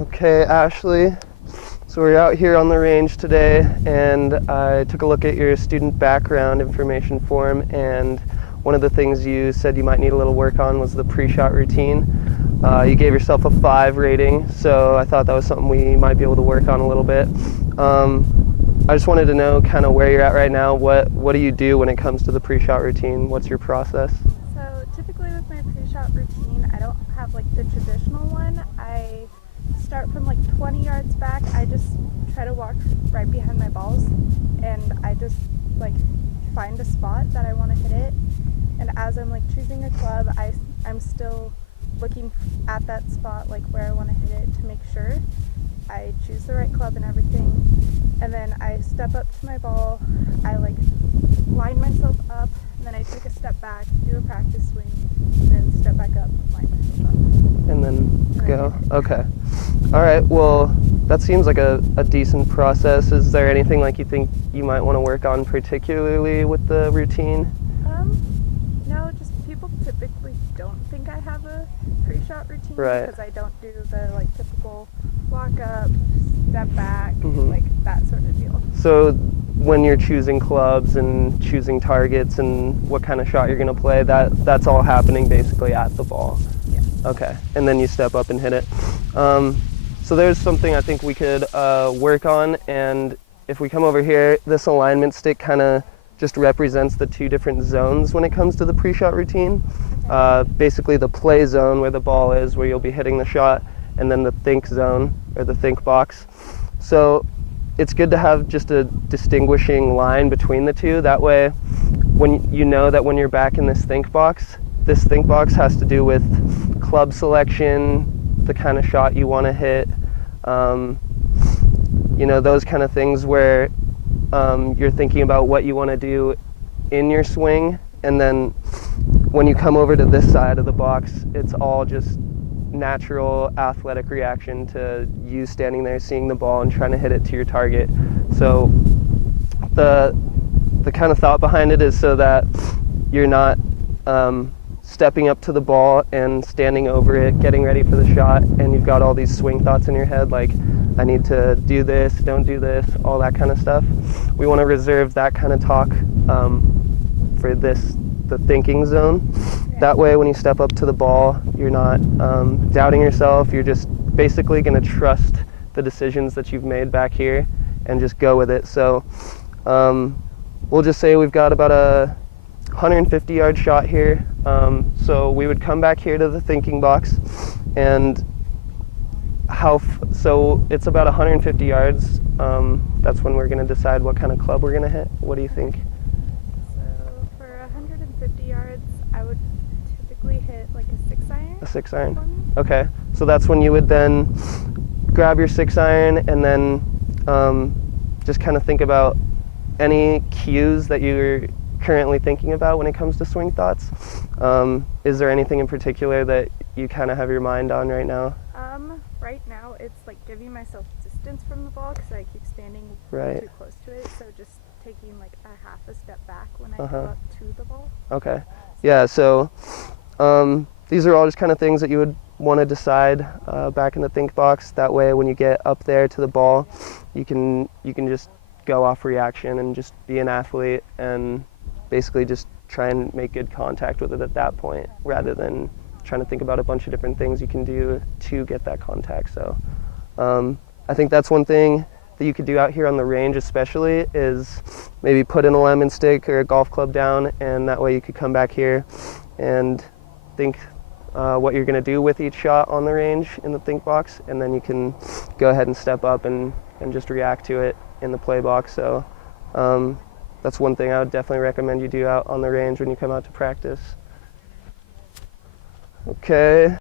Okay, Ashley. So we're out here on the range today, and I took a look at your student background information form, and one of the things you said you might need a little work on was the pre-shot routine. You gave yourself a 5 rating, so I thought that was something we might be able to work on a little bit. I just wanted to know kind of where you're at right now. What do you do when it comes to the pre-shot routine? What's your process? So typically with my pre-shot routine, I don't have like the traditional one. I start from like 20 yards back. I just try to walk right behind my balls, and I just like find a spot that I want to hit it. And as I'm like choosing a club, I'm still looking at that spot, like where I want to hit it, to make sure I choose the right club and everything. And then I step up to my ball, I like line myself up, and then I take a step back, do a practice swing, and then step back up, line myself up. And then go. Okay. All right. Well, that seems like a decent process. Is there anything like you think you might want to work on particularly with the routine? No, just people typically don't think I have a pre-shot routine, Right. because I don't do the like typical walk up, step back, Mm-hmm. like that sort of deal. So when you're choosing clubs and choosing targets and what kind of shot you're going to play, that's all happening basically at the ball. Yeah. Okay. And then you step up and hit it. So there's something I think we could work on, and if we come over here, this alignment stick kind of just represents the 2 different zones when it comes to the pre-shot routine. Basically the play zone where the ball is, where you'll be hitting the shot, and then the think zone, or the think box. So it's good to have just a distinguishing line between the 2. That way, when you know that when you're back in this think box has to do with club selection, the kind of shot you want to hit, those kind of things where you're thinking about what you want to do in your swing, and then when you come over to this side of the box, it's all just natural athletic reaction to you standing there seeing the ball and trying to hit it to your target. So the kind of thought behind it is so that you're not stepping up to the ball and standing over it, getting ready for the shot, and you've got all these swing thoughts in your head like, I need to do this, don't do this, all that kind of stuff. We want to reserve that kind of talk for the thinking zone. That way when you step up to the ball, you're not doubting yourself. You're just basically going to trust the decisions that you've made back here and just go with it. So we'll just say we've got about a 150-yard shot here. So we would come back here to the thinking box, and so it's about 150 yards. That's when we're going to decide what kind of club we're going to hit. What do you think? So for 150 yards, I would typically hit like a 6-iron. A 6-iron? Okay. So that's when you would then grab your 6-iron and then just kind of think about any cues that you're currently thinking about when it comes to swing thoughts. Is there anything in particular that you kind of have your mind on right now? Right now it's like giving myself distance from the ball, because I keep standing Right. too close to it, so just taking like a half a step back when I go up to the ball. Okay. Yeah, so these are all just kind of things that you would want to decide back in the think box. That way when you get up there to the ball, you can just go off reaction and just be an athlete and basically just try and make good contact with it at that point, rather than trying to think about a bunch of different things you can do to get that contact. So I think that's one thing that you could do out here on the range especially, is maybe put an alignment stick or a golf club down, and that way you could come back here and think what you're going to do with each shot on the range in the think box, and then you can go ahead and step up and just react to it in the play box. So that's one thing I would definitely recommend you do out on the range when you come out to practice. Okay.